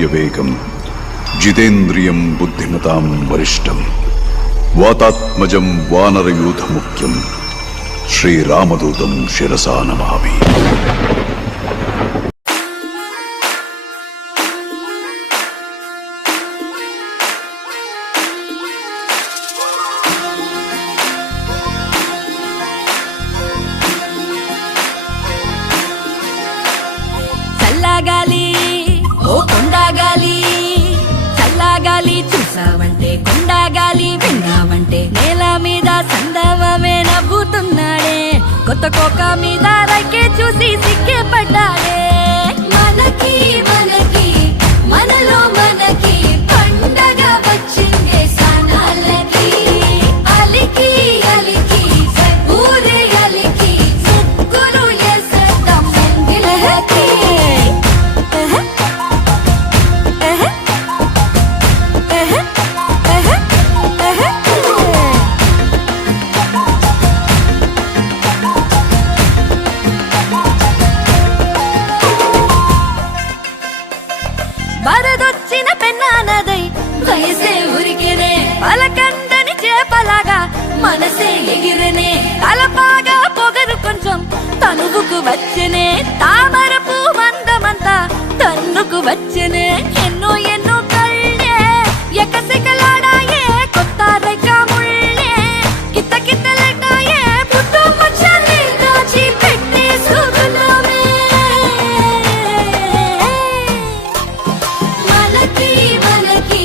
వాయుర్యవేగం జితేంద్రియం బుద్ధిమతాం వరిష్టం వాతాత్మజం వానరయూథముఖ్యం శ్రీరామదూతం శిరసా నమామి. చల్లగాలి ఓ కొండగాలి, చల్లగాలి చూసావంటే కొండగాలి, విన్నావంటే నేల మీద సందవమే నవ్వుతున్నాడే, కొత్త కోక మీద రైకే చూసి సిక్కే పడ్డాడే. మనకి మనకి మనలో మనకి పండగ వచ్చిందే సనాలకి, అలికి అలికి ఊరే అలికి ముగ్గురు ఎసేద్దాం ముంగిలకి. వరదొచ్చిన పెన్నానదై వయసే ఉరికినే, పలకందని చేపలాగా మనసే ఎగిరినే, తలపాగా పొగరు కొంచెం తనువుకు వచ్చినే, తామర పువ్వందమంతా తన్నుకు వచ్చినే, ఎన్నో ఎన్నో కళ్ళే ఎకసెకలాడాయే, కొత్త రైక ముళ్ళే కిత్త కిత్తలెట్టాయే, పుట్టు పక్షాన్ని దాచి పెట్టి సుగుణమే. మనకి మనకి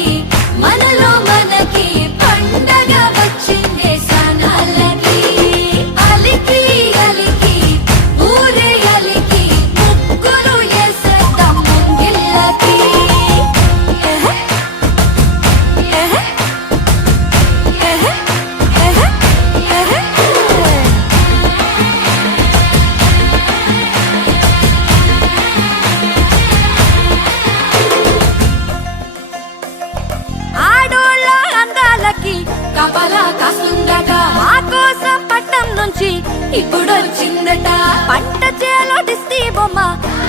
మనలో మనకి పండగ వచ్చిందే సనాలకి, అలికి అలికి ఊరే అలికి ముగ్గురు ఎసేద్దాం ముంగిళ్ళకి. ఆడోళ్ళ అందాలకి కపలా కాస్తుందట, మా కోసం పట్నం నుంచి ఇప్పుడొచ్చిందట, పంట చేలో డిస్తి బొమ్మ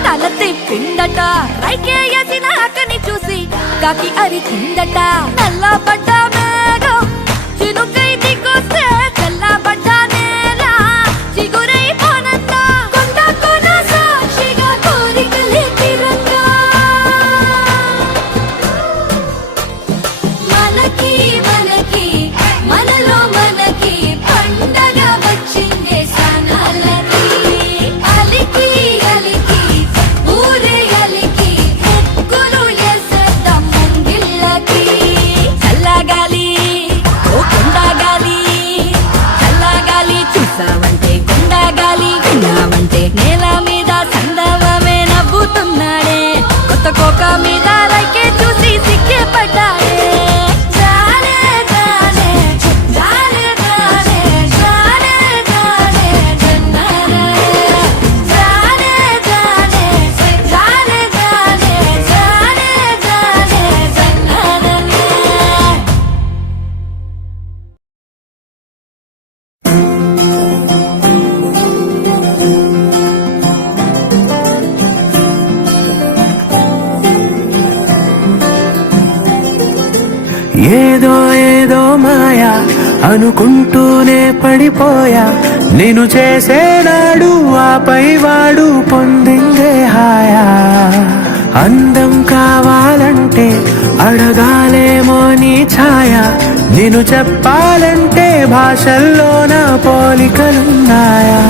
తల తిప్పిందట, రైకేయసిన అక్కని చూసి కాకి అరిచిందట, నల్లబడ్డ మేఘం చినుకై దిగొస్తే చల్లబడ్డ నేల చిగురై పోనందా, కొండ కొన సాక్షిగా కోరికలే తిరంగా. మనకి మనకి మనలో మనకి పండగ వచ్చిందే సనాలకి, అలికి అలికి ఊరే అలికి ముగ్గురు ఎసేద్దాం ముంగిళ్ళకి. చల్లగాలి ఓ కొండగాలి, చల్లగాలి చూసావంటే కొండగాలి, విన్నావంటే నేల మీద సందవమే నవ్వుతున్నాడే, కొత్త కోక మీద రైకే చూసి సిక్కే పడ్డాడే. జానే జానే జానే జానే జానే జానే జన్నరే, జానే జానే జానే జానే జానే జానే జన్నరే. ఏదో ఏదో మాయా అనుకుంటూనే పడిపోయా, నేను చేసేనాడు ఆపై వాడు పొందిందే హాయా. అందం కావాలంటే అడగాలేమో నీ ఛాయ, నేను చెప్పాలంటే భాషల్లోన పోలికలున్నాయా.